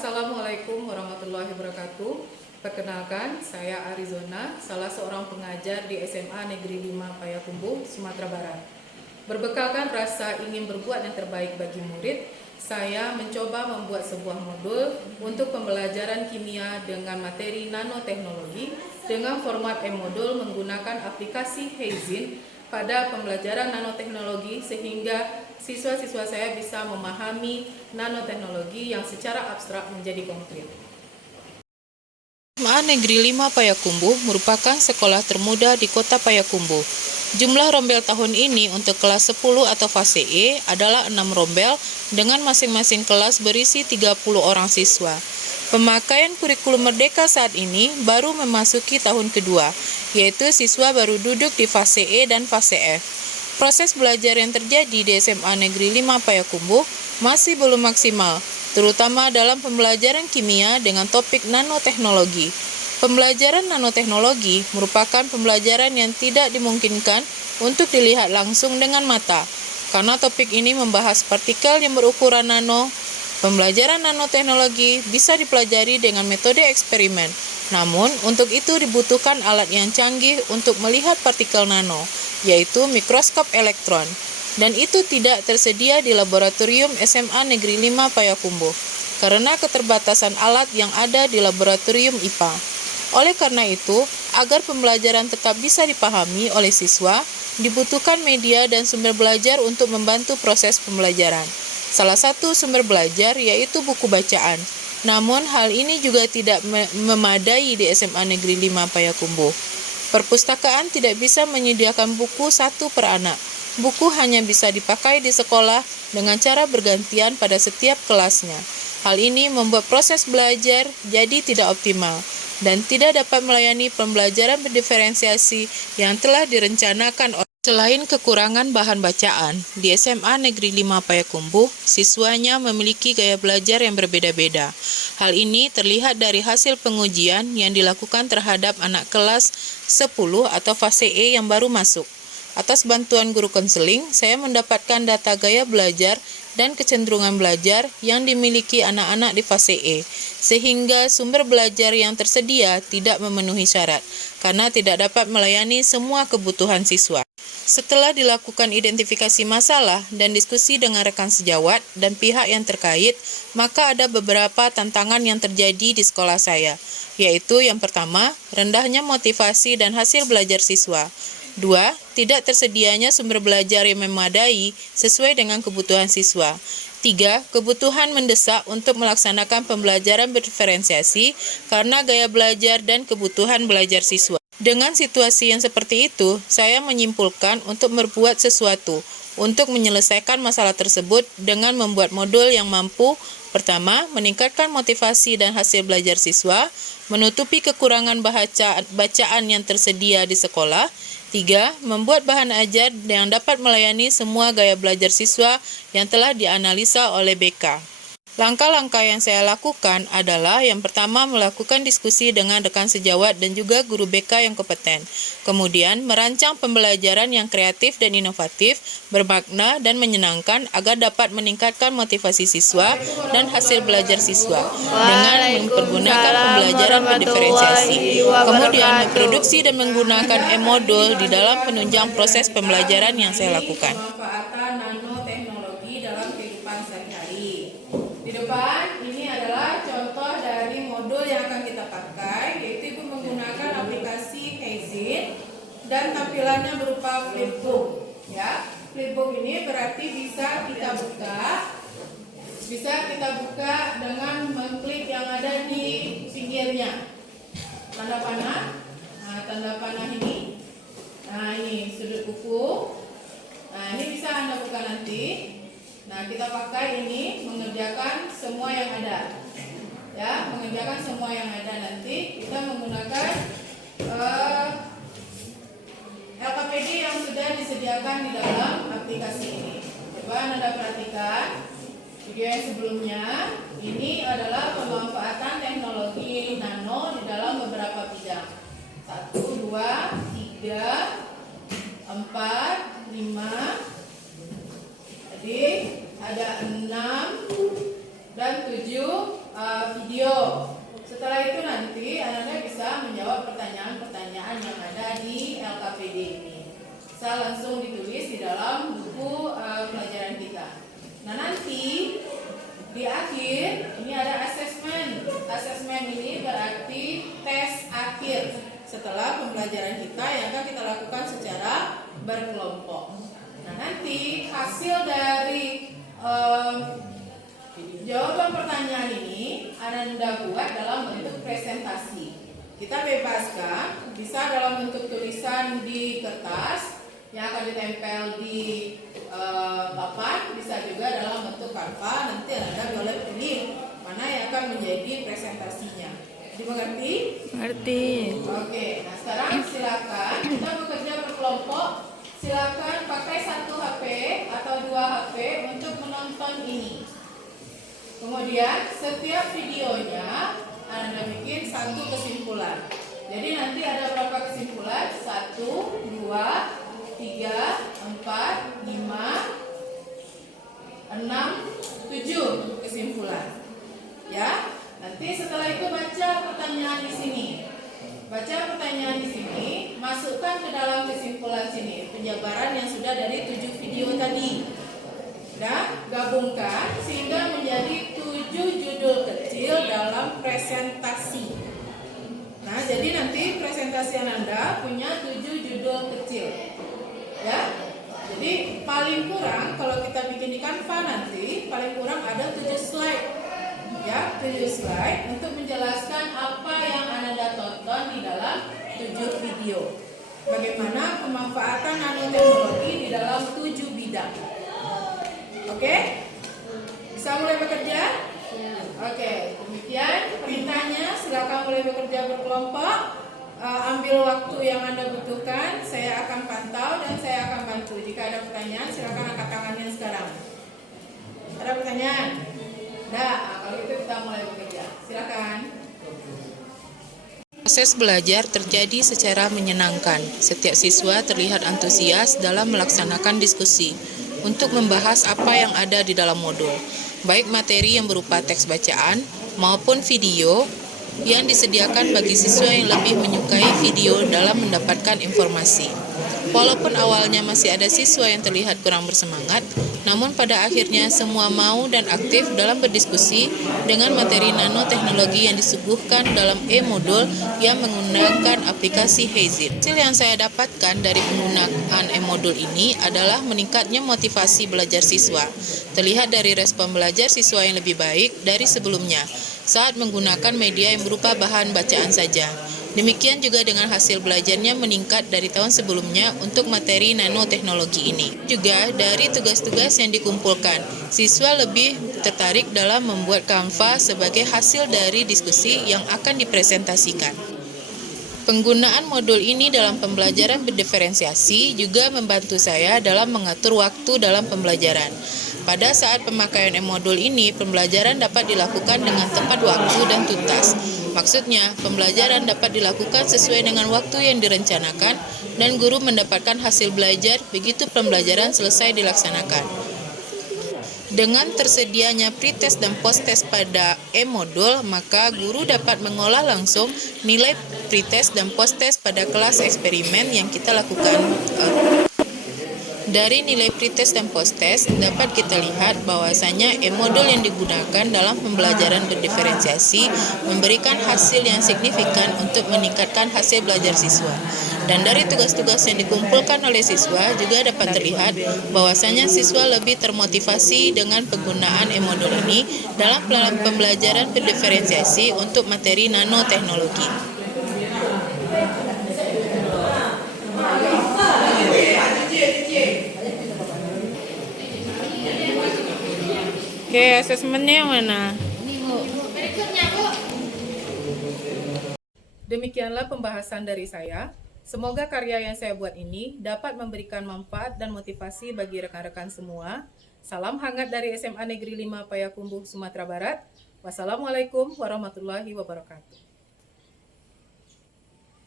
Assalamualaikum warahmatullahi wabarakatuh. Perkenalkan, saya Arizona, salah seorang pengajar di SMA Negeri 5 Payakumbuh, Sumatera Barat. Berbekalkan rasa ingin berbuat yang terbaik bagi murid, saya mencoba membuat sebuah modul untuk pembelajaran kimia dengan materi nanoteknologi dengan format e-modul menggunakan aplikasi Heizin pada pembelajaran nanoteknologi sehingga siswa-siswa saya bisa memahami nanoteknologi yang secara abstrak menjadi konkret. SMA Negeri 5 Payakumbuh merupakan sekolah termuda di Kota Payakumbuh. Jumlah rombel tahun ini untuk kelas 10 atau fase E adalah 6 rombel dengan masing-masing kelas berisi 30 orang siswa. Pemakaian kurikulum Merdeka saat ini baru memasuki tahun kedua, yaitu siswa baru duduk di fase E dan fase F. Proses belajar yang terjadi di SMA Negeri 5 Payakumbuh masih belum maksimal, terutama dalam pembelajaran kimia dengan topik nanoteknologi. Pembelajaran nanoteknologi merupakan pembelajaran yang tidak dimungkinkan untuk dilihat langsung dengan mata, karena topik ini membahas partikel yang berukuran nano. Pembelajaran nanoteknologi bisa dipelajari dengan metode eksperimen, namun untuk itu dibutuhkan alat yang canggih untuk melihat partikel nano, yaitu mikroskop elektron, dan itu tidak tersedia di laboratorium SMA Negeri 5 Payakumbuh, karena keterbatasan alat yang ada di laboratorium IPA. Oleh karena itu, agar pembelajaran tetap bisa dipahami oleh siswa, dibutuhkan media dan sumber belajar untuk membantu proses pembelajaran. Salah satu sumber belajar yaitu buku bacaan. Namun hal ini juga tidak memadai di SMA Negeri 5 Payakumbuh. Perpustakaan tidak bisa menyediakan buku satu per anak. Buku hanya bisa dipakai di sekolah dengan cara bergantian pada setiap kelasnya. Hal ini membuat proses belajar jadi tidak optimal dan tidak dapat melayani pembelajaran berdiferensiasi yang telah direncanakan. Selain kekurangan bahan bacaan, di SMA Negeri 5 Payakumbuh, siswanya memiliki gaya belajar yang berbeda-beda. Hal ini terlihat dari hasil pengujian yang dilakukan terhadap anak kelas 10 atau fase E yang baru masuk. Atas bantuan guru konseling, saya mendapatkan data gaya belajar dan kecenderungan belajar yang dimiliki anak-anak di fase E, sehingga sumber belajar yang tersedia tidak memenuhi syarat, karena tidak dapat melayani semua kebutuhan siswa. Setelah dilakukan identifikasi masalah dan diskusi dengan rekan sejawat dan pihak yang terkait, maka ada beberapa tantangan yang terjadi di sekolah saya, yaitu yang pertama, rendahnya motivasi dan hasil belajar siswa. 2. Tidak tersedianya sumber belajar yang memadai sesuai dengan kebutuhan siswa. 3. Kebutuhan mendesak untuk melaksanakan pembelajaran berdiferensiasi karena gaya belajar dan kebutuhan belajar siswa. Dengan situasi yang seperti itu, saya menyimpulkan untuk berbuat sesuatu untuk menyelesaikan masalah tersebut dengan membuat modul yang mampu, pertama, meningkatkan motivasi dan hasil belajar siswa, menutupi kekurangan bacaan yang tersedia di sekolah. 3. Membuat bahan ajar yang dapat melayani semua gaya belajar siswa yang telah dianalisa oleh BK. Langkah-langkah yang saya lakukan adalah yang pertama melakukan diskusi dengan rekan sejawat dan juga guru BK yang kompeten. Kemudian merancang pembelajaran yang kreatif dan inovatif, bermakna dan menyenangkan agar dapat meningkatkan motivasi siswa dan hasil belajar siswa dengan mempergunakan pembelajaran berdiferensiasi. Kemudian memproduksi dan menggunakan e-modul di dalam penunjang proses pembelajaran yang saya lakukan. Pemanfaatan nanoteknologi dalam kehidupan sehari-hari. Di depan ini adalah contoh dari modul yang akan kita pakai, yaitu Ibu menggunakan aplikasi Heizin dan tampilannya berupa flipbook. Ya, flipbook ini berarti bisa kita buka dengan mengklik yang ada di pinggirnya. Tanda panah. Nah, tanda panah ini. Nah, ini sudut buku. Nah, ini bisa Anda buka nanti. Nah, kita pakai ini mengerjakan semua yang ada. Ya, mengerjakan semua yang ada nanti kita menggunakan LKPD yang sudah disediakan di dalam aplikasi ini. Coba Anda perhatikan video yang sebelumnya. Ini adalah pemanfaatan teknologi nano di dalam beberapa bidang. 1, 2, 3, 4, 5. Jadi ada 6 dan 7 bisa langsung ditulis di dalam buku pelajaran kita. Nah, nanti di akhir ini ada asesmen. Asesmen ini berarti tes akhir setelah pembelajaran kita yang akan kita lakukan secara berkelompok. Nah, nanti hasil dari jawaban pertanyaan ini Anda buat dalam bentuk presentasi. Kita bebaskan, bisa dalam bentuk tulisan di kertas yang akan ditempel di papan, bisa juga dalam bentuk Canva. Nanti Anda boleh pilih mana yang akan menjadi presentasinya. Dimengerti? Ngerti. Oke, nah sekarang silakan kita bekerja berkelompok. Silakan pakai 1 HP atau 2 HP untuk menonton ini. Kemudian setiap videonya Anda bikin 1 kesimpulan. Jadi nanti ada berapa kesimpulan? 1, 2, 3, 4, 5, 6, 7 kesimpulan. Ya, nanti setelah itu baca pertanyaan di sini. Baca pertanyaan di sini, masukkan ke dalam kesimpulan sini penjabaran yang sudah dari 7 video tadi. Dan gabungkan sehingga menjadi 7 judul kecil dalam presentasi. Nah, jadi nanti presentasi Anda punya 7 judul kecil. Ya. Jadi paling kurang kalau kita bikin di Canva nanti paling kurang ada 7 slide. Ya, 7 slide untuk menjelaskan apa yang Anda tonton di dalam 7 video. Bagaimana pemanfaatan nanoteknologi di dalam 7 bidang. Oke? Bisa mulai bekerja? Ya. Oke, demikian perintahnya. Silakan mulai bekerja berkelompok. Ambil waktu yang Anda butuhkan. Saya akan pantau dan saya akan bantu. Jika ada pertanyaan, silakan angkat tangannya sekarang. Ada pertanyaan? Nah, kalau itu kita mulai bekerja. Silakan. Proses belajar terjadi secara menyenangkan. Setiap siswa terlihat antusias dalam melaksanakan diskusi untuk membahas apa yang ada di dalam modul, baik materi yang berupa teks bacaan maupun video yang disediakan bagi siswa yang lebih menyukai video dalam mendapatkan informasi. Walaupun awalnya masih ada siswa yang terlihat kurang bersemangat, namun pada akhirnya semua mau dan aktif dalam berdiskusi dengan materi nanoteknologi yang disuguhkan dalam e-modul yang menggunakan aplikasi Hazit. Hasil yang saya dapatkan dari penggunaan e-modul ini adalah meningkatnya motivasi belajar siswa. Terlihat dari respon belajar siswa yang lebih baik dari sebelumnya saat menggunakan media yang berupa bahan bacaan saja. Demikian juga dengan hasil belajarnya meningkat dari tahun sebelumnya untuk materi nanoteknologi ini. Juga dari tugas-tugas yang dikumpulkan, siswa lebih tertarik dalam membuat Canva sebagai hasil dari diskusi yang akan dipresentasikan. Penggunaan modul ini dalam pembelajaran berdiferensiasi juga membantu saya dalam mengatur waktu dalam pembelajaran. Pada saat pemakaian e-modul ini, pembelajaran dapat dilakukan dengan tepat waktu dan tuntas. Maksudnya, pembelajaran dapat dilakukan sesuai dengan waktu yang direncanakan dan guru mendapatkan hasil belajar begitu pembelajaran selesai dilaksanakan. Dengan tersedianya pretest dan posttest pada e-modul, maka guru dapat mengolah langsung nilai pretest dan posttest pada kelas eksperimen yang kita lakukan. Dari nilai pretest dan posttest dapat kita lihat bahwasanya e-modul yang digunakan dalam pembelajaran berdiferensiasi memberikan hasil yang signifikan untuk meningkatkan hasil belajar siswa. Dan dari tugas-tugas yang dikumpulkan oleh siswa juga dapat terlihat bahwasanya siswa lebih termotivasi dengan penggunaan e-modul ini dalam pembelajaran berdiferensiasi untuk materi nanoteknologi. Oke, asesmennya yang mana? Demikianlah pembahasan dari saya. Semoga karya yang saya buat ini dapat memberikan manfaat dan motivasi bagi rekan-rekan semua. Salam hangat dari SMA Negeri 5 Payakumbuh, Sumatera Barat. Wassalamualaikum warahmatullahi wabarakatuh.